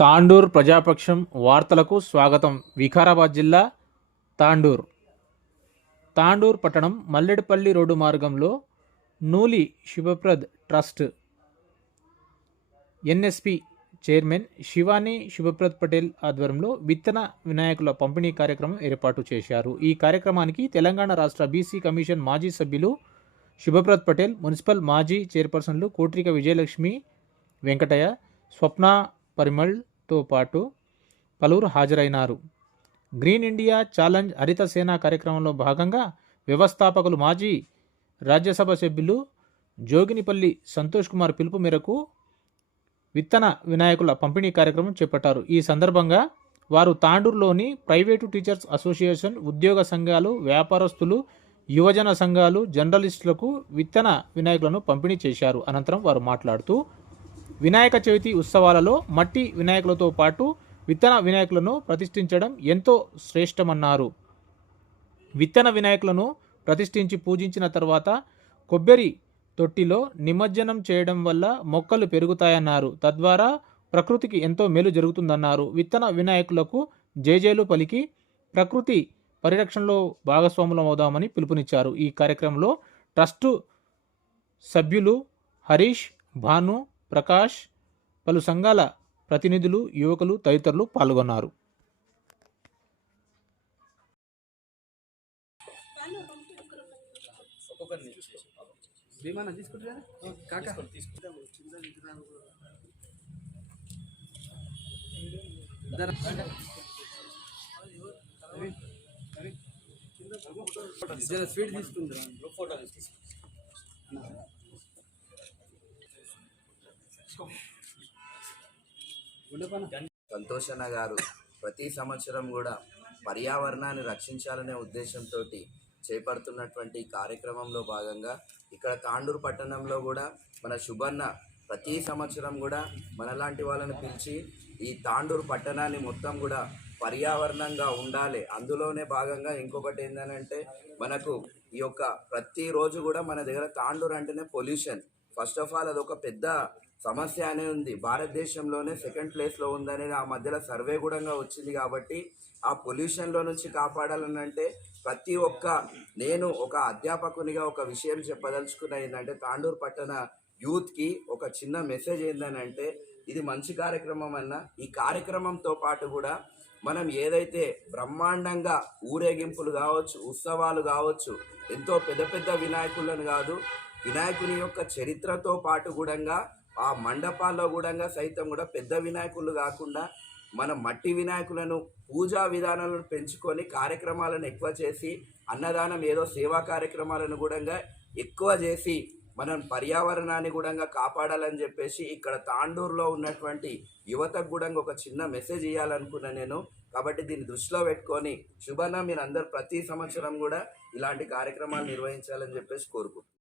తాండూర్ ప్రజాపక్షం వార్తలకు స్వాగతం. వికారాబాద్ జిల్లా తాండూర్. తాండూర్ పట్టణం మల్లెడపల్లి రోడ్డు మార్గంలో Nuli Shubhaprad trust NSP chairman Shivani Shubhaprad Patel ఆధ్వర్యంలో విత్తన వినాయకుల పంపిణీ కార్యక్రమం ఏర్పాటు చేశారు. ఈ కార్యక్రమానికి తెలంగాణ రాష్ట్ర బీసీ కమిషన్ మాజీ సభ్యులు శుభప్రద్ పటేల్ మున్సిపల్ మాజీ చైర్పర్సన్లు కోట్రిక విజయలక్ష్మి వెంకటయ్య స్వప్న పరిమళ్తో పాటు పలువురు హాజరైనారు. గ్రీన్ ఇండియా ఛాలెంజ్ హరిత సేన కార్యక్రమంలో భాగంగా వ్యవస్థాపకులు మాజీ రాజ్యసభ సభ్యులు జోగినిపల్లి సంతోష్ కుమార్ పిలుపు మేరకు విత్తన వినాయకుల పంపిణీ కార్యక్రమం చేపట్టారు. ఈ సందర్భంగా వారు తాండూరులోని ప్రైవేటు టీచర్స్ అసోసియేషన్ ఉద్యోగ సంఘాలు వ్యాపారస్తులు యువజన సంఘాలు జర్నలిస్టులకు విత్తన వినాయకులను పంపిణీ చేశారు. అనంతరం వారు మాట్లాడుతూ వినాయక చవితి ఉత్సవాలలో మట్టి వినాయకులతో పాటు విత్తన వినాయకులను ప్రతిష్ఠించడం ఎంతో శ్రేష్టమన్నారు. విత్తన వినాయకులను ప్రతిష్ఠించి పూజించిన తర్వాత కొబ్బరి తొట్టిలో నిమజ్జనం చేయడం వల్ల మొక్కలు పెరుగుతాయన్నారు. తద్వారా ప్రకృతికి ఎంతో మేలు జరుగుతుందన్నారు. విత్తన వినాయకులకు జేజేలు పలికి ప్రకృతి పరిరక్షణలో భాగస్వాములం అవుదామని పిలుపునిచ్చారు. ఈ కార్యక్రమంలో ట్రస్టు సభ్యులు హరీష్ భాను ప్రకాష్ పలు సంఘాల ప్రతినిధులు యువకులు తదితరులు పాల్గొన్నారు స్వీట్ తీసుకుందా ఫోటో ధర. సంతోషణ గారు ప్రతి సంవత్సరం కూడా పర్యావరణాన్ని రక్షించాలనే ఉద్దేశంతో చేపడుతున్నటువంటి కార్యక్రమంలో భాగంగా ఇక్కడ తాండూరు పట్టణంలో కూడా మన శుభన్న ప్రతి సంవత్సరం కూడా మనలాంటి వాళ్ళని పిలిచి ఈ తాండూరు పట్టణాన్ని మొత్తం కూడా పర్యావరణంగా ఉండాలి. అందులోనే భాగంగా ఇంకొకటి ఏంటంటే మనకు ఈ యొక్క ప్రతిరోజు కూడా మన దగ్గర తాండూరు అంటేనే పొల్యూషన్. ఫస్ట్ ఆఫ్ ఆల్ అదొక పెద్ద సమస్య అనే ఉంది. భారతదేశంలోనే సెకండ్ ప్లేస్లో ఉందనేది ఆ మధ్యలో సర్వే కూడా వచ్చింది కాబట్టి ఆ పొల్యూషన్లో నుంచి కాపాడాలని అంటే ప్రతి ఒక్క నేను ఒక అధ్యాపకునిగా ఒక విషయం చెప్పదలుచుకున్న ఏంటంటే తాండూరు పట్టణ యూత్కి ఒక చిన్న మెసేజ్ ఏంటంటే ఇది మంచి కార్యక్రమం అన్న. ఈ కార్యక్రమంతో పాటు కూడా మనం ఏదైతే బ్రహ్మాండంగా ఊరేగింపులు కావచ్చు ఉత్సవాలు కావచ్చు ఎంతో పెద్ద పెద్ద వినాయకులను కాదు వినాయకుని యొక్క చరిత్రతో పాటు కూడా ఆ మండపాల్లో కూడా సైతం కూడా పెద్ద వినాయకులు కాకుండా మన మట్టి వినాయకులను పూజా విధానాలను పెంచుకొని కార్యక్రమాలను ఎక్కువ చేసి అన్నదానం ఏదో సేవా కార్యక్రమాలను కూడా ఎక్కువ చేసి మనం పర్యావరణాన్ని కూడా కాపాడాలని చెప్పేసి ఇక్కడ తాండూరులో ఉన్నటువంటి యువతకు కూడా ఒక చిన్న మెసేజ్ ఇవ్వాలనుకున్నా నేను. కాబట్టి దీన్ని దృష్టిలో పెట్టుకొని శుభన మీరు అందరు ప్రతి సంవత్సరం కూడా ఇలాంటి కార్యక్రమాలు నిర్వహించాలని చెప్పేసి కోరుకుంటున్నాను.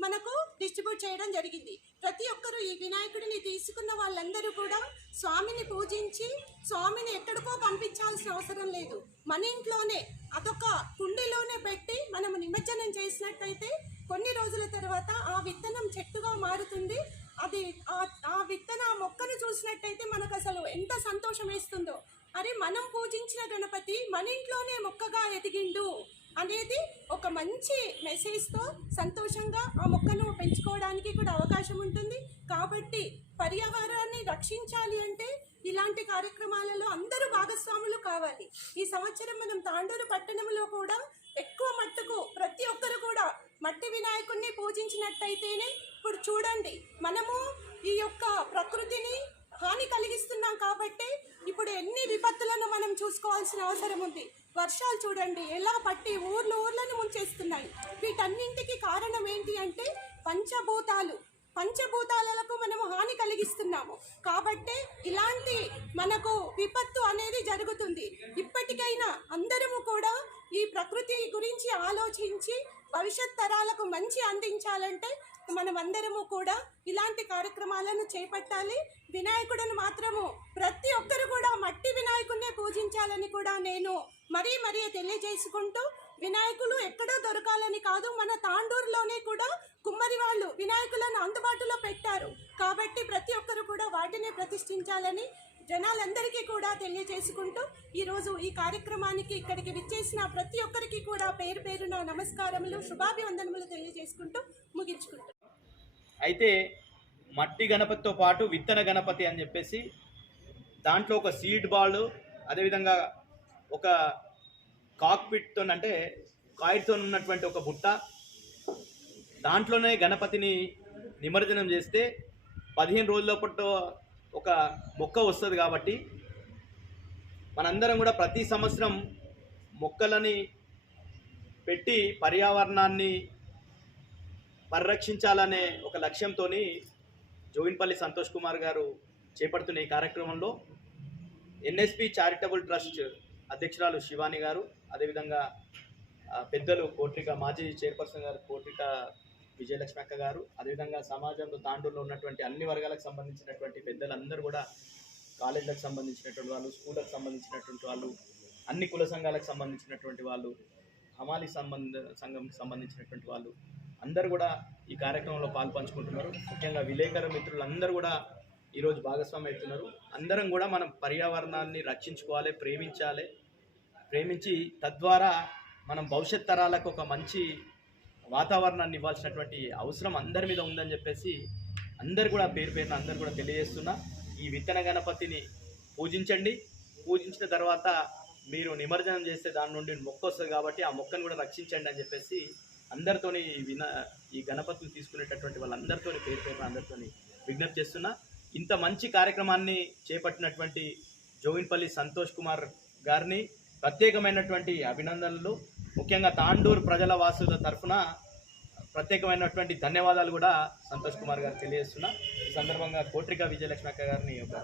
మనకు డిస్ట్రిబ్యూట్ చేయడం జరిగింది. ప్రతి ఒక్కరూ ఈ వినాయకుడిని తీసుకున్న వాళ్ళందరూ కూడా స్వామిని పూజించి స్వామిని ఎక్కడికో పంపించాల్సిన అవసరం లేదు. మన ఇంట్లోనే అదొక కుండీలోనే పెట్టి మనం నిమజ్జనం చేసినట్టయితే కొన్ని రోజుల తర్వాత ఆ విత్తనం చెట్టుగా మారుతుంది. అది ఆ- విత్తన ఆ మొక్కను చూసినట్టయితే మనకు అసలు ఎంత సంతోషం వేస్తుందో. అరే మనం పూజించిన గణపతి మన ఇంట్లోనే మొక్కగా ఎదిగిండు. అనేది ఒక మంచి మెసేజ్తో సంతోషంగా ఆ మొక్కను పెంచుకోవడానికి కూడా అవకాశం ఉంటుంది. కాబట్టి పర్యావరణాన్ని రక్షించాలి అంటే ఇలాంటి కార్యక్రమాలలో అందరూ భాగస్వాములు కావాలి. ఈ సంవత్సరం మనం తాండూరు పట్టణంలో కూడా ఎక్కువ మట్టుకు ప్రతి ఒక్కరు కూడా మట్టి వినాయకుడిని పూజించినట్టయితేనే ఇప్పుడు చూడండి మనము ఈ యొక్క ప్రకృతిని హాని కలిగిస్తున్నాం కాబట్టి ఇప్పుడు ఎన్ని విపత్తులను మనం చూసుకోవాల్సిన అవసరం ఉంది. వర్షాలు చూడండి ఎలా పట్టి ఊర్లు ఊర్లను ముంచేస్తున్నాయి. వీటన్నింటికి కారణం ఏంటి అంటే పంచభూతాలు. పంచభూతాలకు మనము హాని కలిగిస్తున్నాము. కాబట్టి ఇలాంటి మనకు విపత్తు అనేది జరుగుతుంది. ఇప్పటికైనా అందరము కూడా ఈ ప్రకృతి గురించి ఆలోచించి భవిష్యత్ తరాలకు మంచి అందించాలంటే మనం అందరము కూడా ఇలాంటి కార్యక్రమాలను చేపట్టాలి. వినాయకుడిని మాత్రము ప్రతి ఒక్కరు పూజించాలని కూడా నేను మరీ మరీ తెలియజేసుకుంటూ వినాయకులు ఎక్కడో దొరకాలని కాదు మన తాండూరులోనే కూడా కుమ్మరి వాళ్ళు వినాయకులను అందుబాటులో పెట్టారు. కాబట్టి ప్రతి ఒక్కరు కూడా వాటిని ప్రతిష్ఠించాలని జనాలందరికీ కూడా తెలియజేసుకుంటూ ఈరోజు ఈ కార్యక్రమానికి ఇక్కడికి విచ్చేసిన ప్రతి ఒక్కరికి కూడా పేరు పేరున నమస్కారములు శుభాభివందనములు తెలియజేసుకుంటూ ముగించుకుంటాం అయితే మట్టి గణపతితో పాటు విత్తన గణపతి అని చెప్పేసి దాంట్లో ఒక సీడ్ బాల్ అదేవిధంగా ఒక కాక్పిట్తో అంటే కాయిట్తో ఉన్నటువంటి ఒక బుట్ట. దాంట్లోనే గణపతిని నిమజ్జనం చేస్తే పదిహేను రోజుల పాటు ఒక మొక్క వస్తుంది కాబట్టి మనందరం కూడా ప్రతి సంవత్సరం మొక్కలని పెట్టి పర్యావరణాన్ని పరిరక్షించాలనే ఒక లక్ష్యంతో జోగిన్పల్లి సంతోష్ కుమార్ గారు చేపడుతున్న ఈ కార్యక్రమంలో ఎన్ఎస్పి చారిటబుల్ ట్రస్ట్ అధ్యక్షురాలు శివాని గారు అదేవిధంగా పెద్దలు కోట్రిక మాజీ చైర్పర్సన్ గారు కోట్రిక విజయలక్ష్మి అక్క గారు అదేవిధంగా సమాజంలో తాండూరులో ఉన్నటువంటి అన్ని వర్గాలకు సంబంధించినటువంటి పెద్దలందరూ కూడా కాలేజీలకు సంబంధించినటువంటి వాళ్ళు స్కూళ్ళకు సంబంధించినటువంటి వాళ్ళు అన్ని కుల సంఘాలకు సంబంధించినటువంటి వాళ్ళు హమాలి సంబంధ సంఘంకి సంబంధించినటువంటి వాళ్ళు అందరూ కూడా ఈ కార్యక్రమంలో పాలు పంచుకుంటున్నారు ముఖ్యంగా విలేకరు మిత్రులందరూ కూడా ఈరోజు భాగస్వామి అవుతున్నారు అందరం కూడా మనం పర్యావరణాన్ని రక్షించుకోవాలి ప్రేమించాలి. ప్రేమించి తద్వారా మనం భవిష్యత్ తరాలకు ఒక మంచి వాతావరణాన్ని ఇవ్వాల్సినటువంటి అవసరం అందరి మీద ఉందని చెప్పేసి అందరు కూడా పేరు పేరున అందరు కూడా తెలియజేస్తున్నా. ఈ విత్తన గణపతిని పూజించండి. పూజించిన తర్వాత మీరు నిమజ్జనం చేస్తే దాని నుండి మొక్క వస్తుంది కాబట్టి ఆ మొక్కను కూడా రక్షించండి అని చెప్పేసి అందరితోని ఈ విన ఈ గణపతిని తీసుకునేటటువంటి వాళ్ళందరితోని పేరు పేరున అందరితోని విజ్ఞప్తి చేస్తున్నా. ఇంత మంచి కార్యక్రమాన్ని చేపట్టినటువంటి జోగిన్పల్లి సంతోష్ కుమార్ గారిని ప్రత్యేకమైనటువంటి అభినందనలు. ముఖ్యంగా తాండూరు ప్రజల వాసుల తరఫున ప్రత్యేకమైనటువంటి ధన్యవాదాలు కూడా సంతోష్ కుమార్ గారు తెలియజేస్తున్నా. ఈ సందర్భంగా కోట్రిక విజయలక్ష్మి అక్క గారిని ఒక